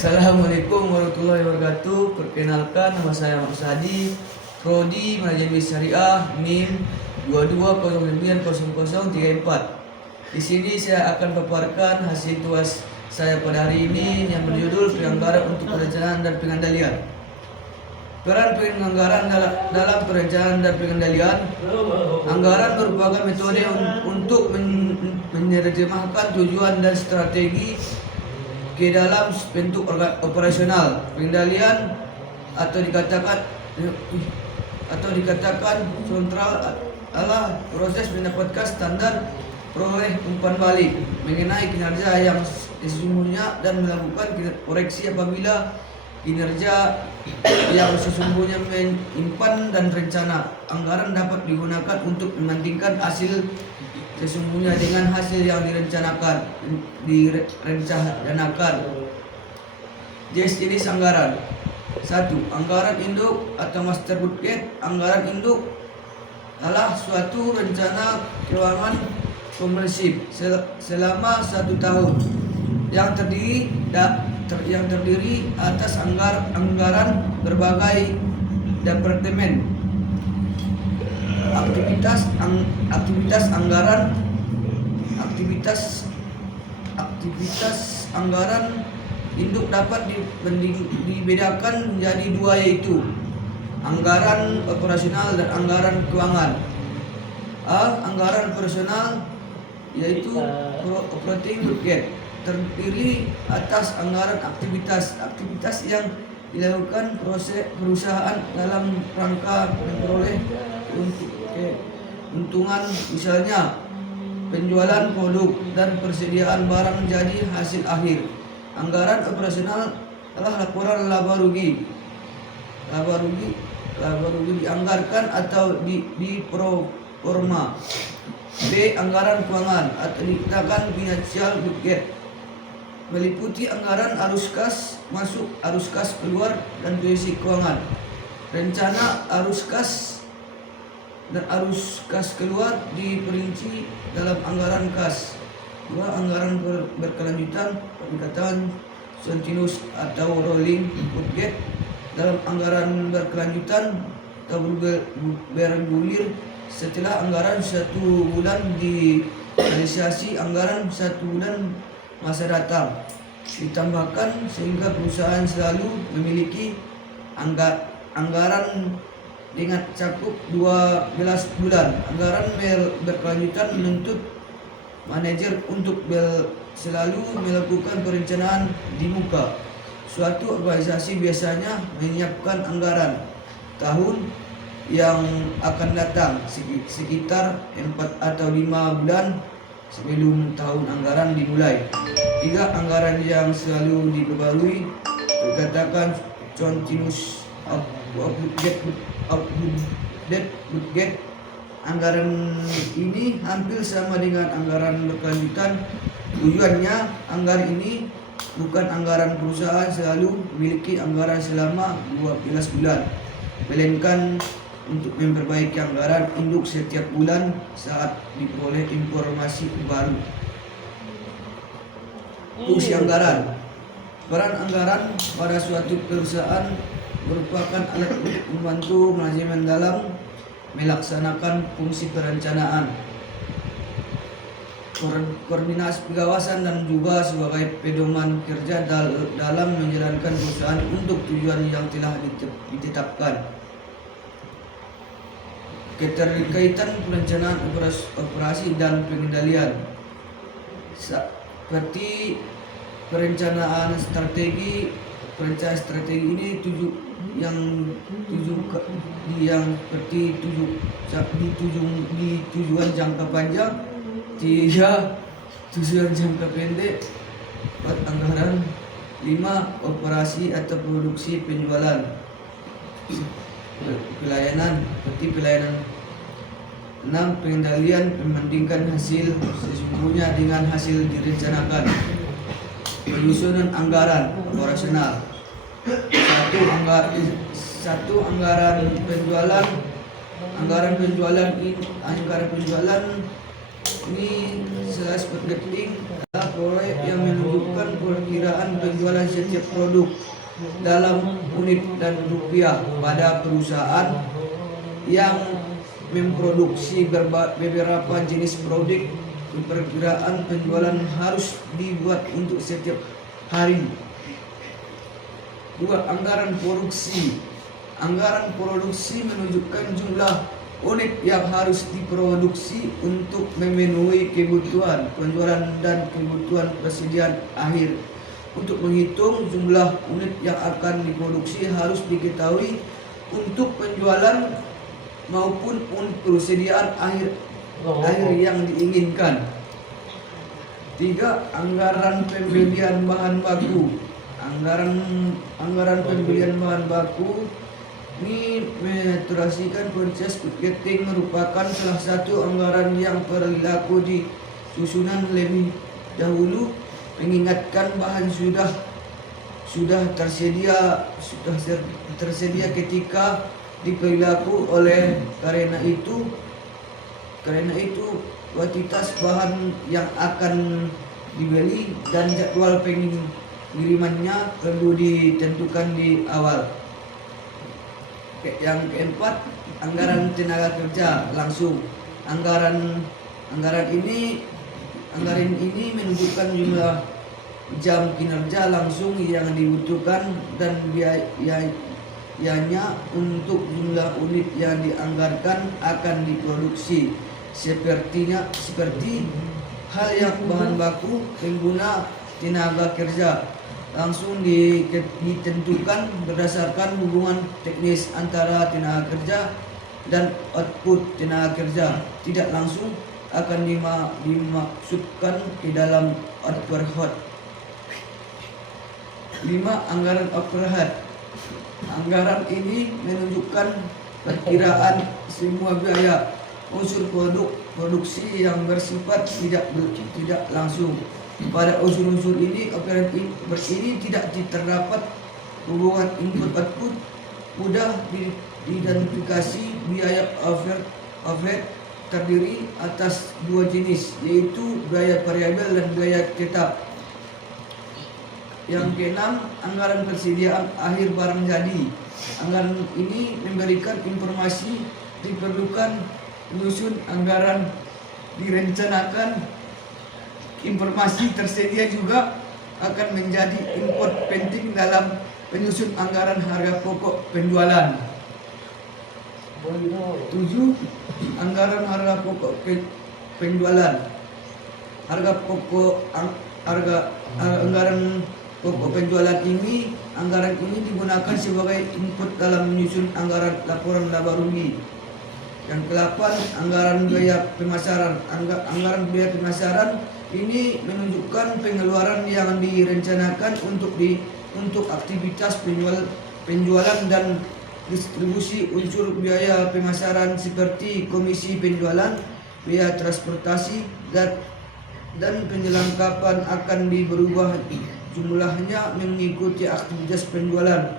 Assalamualaikum warahmatullahi wabarakatuh. Perkenalkan, nama saya Mas Hadi, Prodi Manajemen Syariah, NIM 22090034. Di sini saya akan paparkan hasil tuas saya pada hari ini yang berjudul Penganggaran untuk Perencanaan dan Pengendalian. Peran penganggaran dalam perencanaan dan pengendalian. Anggaran merupakan metode untuk menerjemahkan tujuan dan strategi ke dalam bentuk operasional. Pengendalian atau dikatakan kontrol adalah proses mendapatkan standar peroleh umpan balik mengenai kinerja yang sesungguhnya dan melakukan koreksi apabila kinerja yang sesungguhnya menyimpan dan rencana. Anggaran dapat digunakan untuk membandingkan hasil sesungguhnya dengan hasil yang direncanakan. Jenis anggaran. 1. Anggaran induk atau master budget. Anggaran induk adalah suatu rencana keuangan komprehensif selama 1 tahun yang terdiri atas anggaran berbagai departemen, aktivitas anggaran induk dapat dibedakan menjadi dua, yaitu anggaran operasional dan anggaran keuangan. Anggaran operasional yaitu operating budget, terdiri atas anggaran aktivitas yang dilakukan perusahaan dalam rangka memperoleh keuntungan, misalnya penjualan produk dan persediaan barang jadi hasil akhir. Anggaran operasional adalah laporan laba rugi dianggarkan atau di pro forma. B. Anggaran keuangan atau dikatakan financial budget, meliputi anggaran arus kas masuk, arus kas keluar, dan posisi keuangan. Rencana arus kas dan arus kas keluar diperinci dalam anggaran kas. 2. Anggaran berkelanjutan, dikatakan continuous atau rolling budget. Dalam anggaran berkelanjutan atau bergulir setelah anggaran 1 bulan direalisasi anggaran 1 bulan masa datang ditambahkan, sehingga perusahaan selalu memiliki anggaran dengan cakup 12 bulan. Anggaran berkelanjutan menuntut manajer untuk selalu melakukan perencanaan di muka. Suatu organisasi biasanya menyiapkan anggaran tahun yang akan datang sekitar 4 atau 5 bulan sebelum tahun anggaran dimulai. 3. Anggaran yang selalu diperbarui, dikatakan continuous output budget. Anggaran ini hampir sama dengan anggaran berkelanjutan. Tujuannya, anggaran ini bukan anggaran perusahaan selalu memiliki anggaran selama 12 bulan, melainkan untuk memperbaiki anggaran induk setiap bulan saat diperoleh informasi baru. Fungsi anggaran. Peran anggaran pada suatu perusahaan merupakan alat untuk membantu manajemen dalam melaksanakan fungsi perencanaan, koordinasi pengawasan, dan juga sebagai pedoman kerja dalam menjalankan perusahaan untuk tujuan yang telah ditetapkan. Keterkaitan perencanaan operasi dan pengendalian, seperti perencanaan strategi. Perencanaan strategi ini tujuan jangka panjang, 3 tujuan jangka pendek, 4 anggaran, 5 operasi atau produksi, penjualan, pelayanan seperti pelayanan. 6 pengendalian, membandingkan hasil sesungguhnya dengan hasil direncanakan. Penyusunan anggaran operasional. 1. Anggaran penjualan. Anggaran penjualan ini sales budgeting adalah proyek yang menunjukkan perkiraan penjualan setiap produk dalam unit dan rupiah pada perusahaan yang memproduksi beberapa jenis produk. Perkiraan penjualan harus dibuat untuk setiap hari. 2. Anggaran produksi. Anggaran produksi menunjukkan jumlah unit yang harus diproduksi untuk memenuhi kebutuhan penjualan dan kebutuhan persediaan akhir. Untuk menghitung jumlah unit yang akan diproduksi harus diketahui untuk penjualan maupun unit persediaan akhir yang diinginkan. 3. Anggaran pembelian bahan baku. Anggaran pembelian bahan baku ini mengenerasikan purchase budgeting merupakan salah satu anggaran yang berlaku di susunan lebih dahulu, mengingatkan bahan sudah tersedia ketika diperilaku. Karena itu kuantitas bahan yang akan dibeli dan jadwal pengirimannya perlu ditentukan di awal. Yang keempat, anggaran tenaga kerja langsung. Anggaran ini menunjukkan jumlah jam kinerja langsung yang dibutuhkan dan biayanya untuk jumlah unit yang dianggarkan akan diproduksi. Seperti hal yang bahan baku, pengguna tenaga kerja langsung ditentukan berdasarkan hubungan teknis antara tenaga kerja dan output tenaga kerja. Tidak langsung akan dimasukkan ke dalam overhead. 5. Anggaran overhead. Anggaran ini menunjukkan perkiraan semua biaya unsur produksi yang bersifat tidak langsung. Pada unsur-unsur ini, operatif ini tidak terdapat hubungan input-output. Mudah diidentifikasi. Biaya overhead terdiri atas 2 jenis, yaitu biaya variabel dan biaya tetap. Yang keenam, anggaran persediaan akhir barang jadi. Anggaran ini memberikan informasi diperlukan menyusun anggaran direncanakan. Informasi tersedia juga akan menjadi input penting dalam penyusun anggaran harga pokok penjualan. 7. Anggaran harga pokok penjualan. Anggaran pokok penjualan ini digunakan sebagai input dalam menyusun anggaran laporan laba rugi. Yang ke-8, anggaran biaya pemasaran. Anggaran biaya pemasaran ini menunjukkan pengeluaran yang direncanakan untuk aktivitas penjualan dan distribusi. Unsur biaya pemasaran seperti komisi penjualan, biaya transportasi dan penyelengkapan akan berubah jumlahnya mengikuti aktivitas penjualan.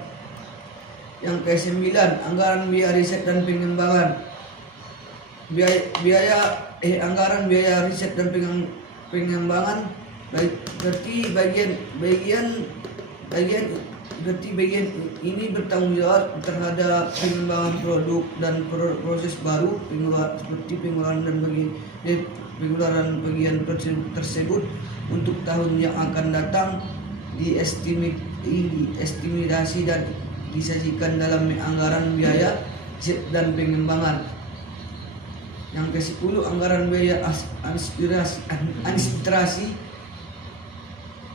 Yang ke-9, anggaran biaya riset dan pengembangan. Anggaran biaya riset dan pengembangan berarti bagian ini bertanggung jawab terhadap pengembangan produk dan proses baru seperti pengeluaran bagian tersebut untuk tahun yang akan datang diestimasi dan disajikan dalam anggaran biaya riset dan pengembangan. Yang ke-10, anggaran biaya administrasi.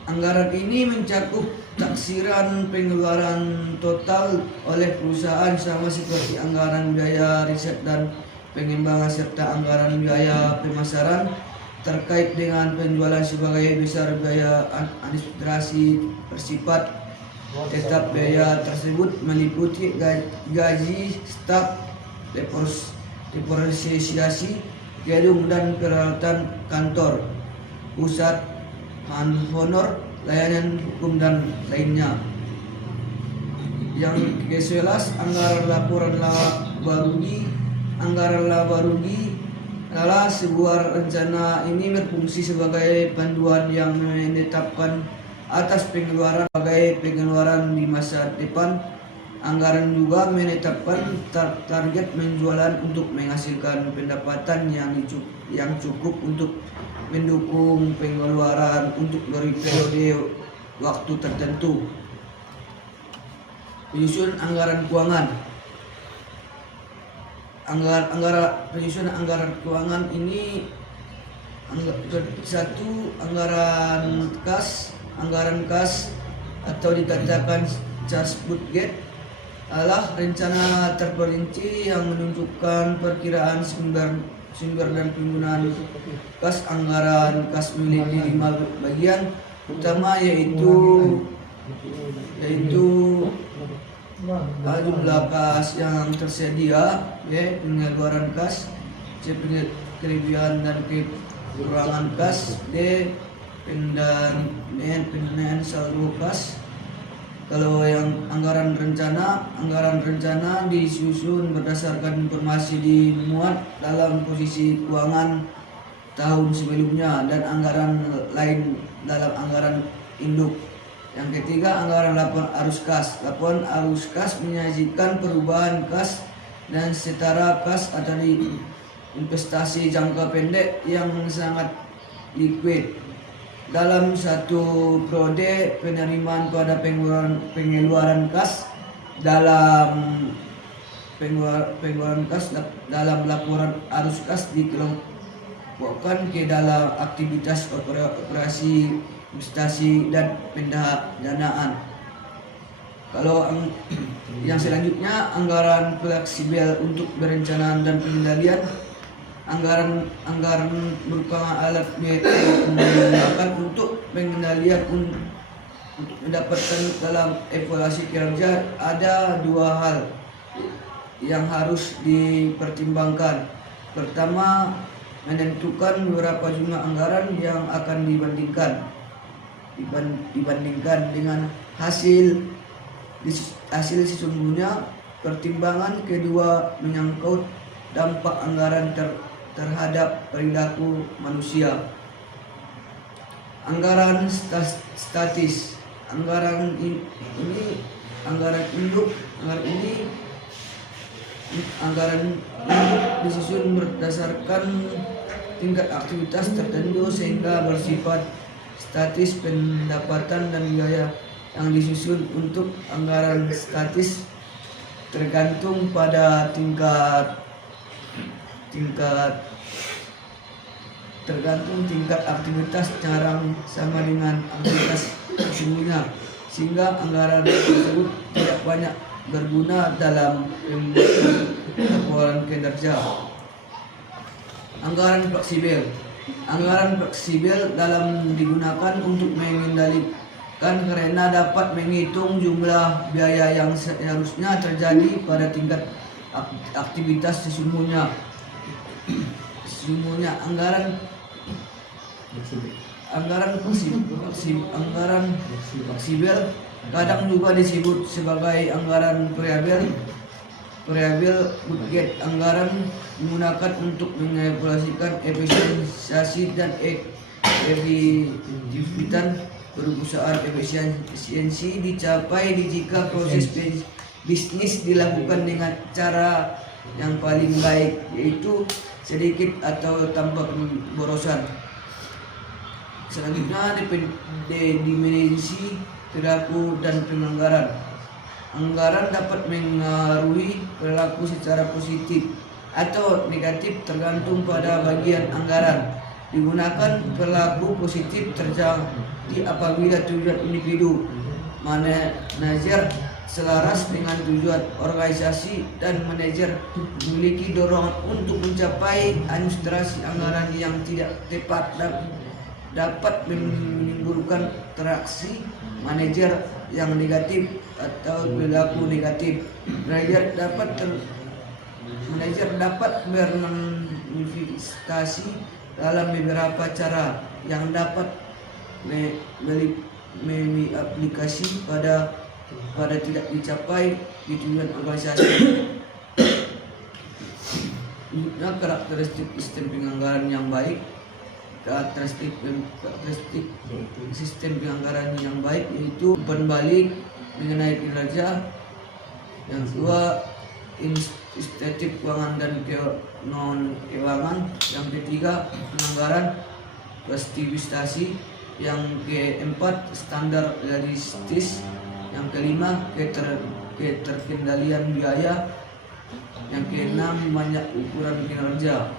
Anggaran ini mencakup taksiran pengeluaran total oleh perusahaan sama seperti anggaran biaya riset dan pengembangan serta anggaran biaya pemasaran terkait dengan penjualan. Sebagai besar biaya administrasi bersifat tetap. Biaya tersebut meliputi gaji staf, depresiasi gedung dan peralatan kantor pusat, honor, layanan hukum dan lainnya. Yang ke-11, anggaran laporan laba rugi. Anggaran laba rugi adalah sebuah rencana ini berfungsi sebagai panduan yang menetapkan atas pengeluaran sebagai pengeluaran di masa depan. Anggaran juga menetapkan target penjualan untuk menghasilkan pendapatan yang cukup untuk mendukung pengeluaran untuk dari periode waktu tertentu. Penyusunan anggaran keuangan. Penyusunan anggaran keuangan ini satu, anggaran kas atau dikatakan cash budget adalah rencana terperinci yang menunjukkan perkiraan sumber dan penggunaan kas. Anggaran kas memiliki 5 bagian utama, yaitu jumlah kas yang tersedia, pengeluaran kas, kelebihan dan kekurangan kas, pendanaan saldo kas. Kalau yang anggaran rencana disusun berdasarkan informasi dimuat dalam posisi keuangan tahun sebelumnya dan anggaran lain dalam anggaran induk. Yang ketiga, anggaran laporan arus kas. Laporan arus kas menyajikan perubahan kas dan setara kas atau investasi jangka pendek yang sangat liquid. Dalam satu periode penerimaan pada pengeluaran kas dalam dalam laporan arus kas dikelompokkan ke dalam aktivitas operasi, investasi dan pendanaan. Kalau yang selanjutnya, anggaran fleksibel untuk perencanaan dan pengendalian. Anggaran merupakan alat digunakan untuk pengendalian untuk mendapatkan dalam evaluasi kinerja. Ada 2 hal yang harus dipertimbangkan. Pertama, menentukan berapa jumlah anggaran yang akan dibandingkan dengan hasil sesungguhnya. Pertimbangan kedua menyangkut dampak anggaran terhadap perilaku manusia. Anggaran statis. Anggaran induk disusun berdasarkan tingkat aktivitas tertentu sehingga bersifat statis. Pendapatan dan biaya yang disusun untuk anggaran statis tergantung pada tingkat aktivitas cara sama dengan aktivitas sesungguhnya, sehingga anggaran tersebut tidak banyak berguna dalam laporan kinerja. Anggaran fleksibel. Anggaran fleksibel dalam digunakan untuk mengendalikan karena dapat menghitung jumlah biaya yang seharusnya terjadi pada tingkat aktivitas sesungguhnya. Anggaran fleksibel kadang juga disebut sebagai anggaran variabel budget. Anggaran digunakan untuk mengevaluasikan efisiensi dan efektivitas perusahaan. Efisiensi dicapai jika proses bisnis dilakukan dengan cara yang paling baik, yaitu sedikit atau tanpa pemborosan. Selanjutnya, dimensi perilaku dan penganggaran. Anggaran dapat mengaruhi perilaku secara positif atau negatif tergantung pada bagian anggaran. Digunakan perilaku positif terjadi apabila tujuan individu manajer selaras dengan tujuan organisasi dan manajer memiliki dorongan untuk mencapai administrasi anggaran yang tidak tepat dapat menimbulkan interaksi manajer yang negatif atau perilaku negatif. Manajer dapat berinvestasi dalam beberapa cara yang dapat aplikasi pada tidak dicapai di tujuan organisasi. Karakteristik sistem penganggaran yang baik. karakteristik sistem penganggaran yang baik, yaitu umpan balik mengenai kinerja. Yang kedua, insentif keuangan dan non keuangan. Yang ketiga, penganggaran kuantifikasi. Yang keempat, standar realistis. Yang kelima, keterkendalian biaya. Yang keenam, banyak ukuran kinerja.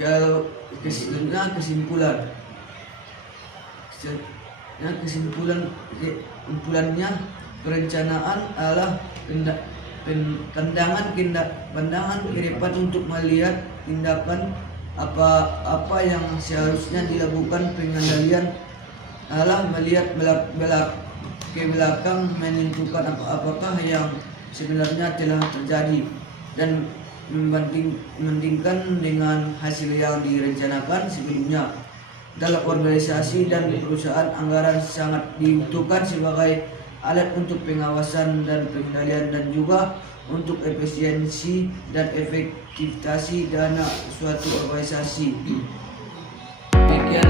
Kalau kesimpulannya, perencanaan adalah pandangan ke depan untuk melihat tindakan apa yang seharusnya dilakukan. Pengendalian adalah melihat ke belakang, menentukan apakah yang sebenarnya telah terjadi dan membandingkan dengan hasil yang direncanakan sebelumnya. Dalam organisasi dan perusahaan, anggaran sangat dibutuhkan sebagai alat untuk pengawasan dan pengendalian dan juga untuk efisiensi dan efektivitas dana suatu organisasi. Demikian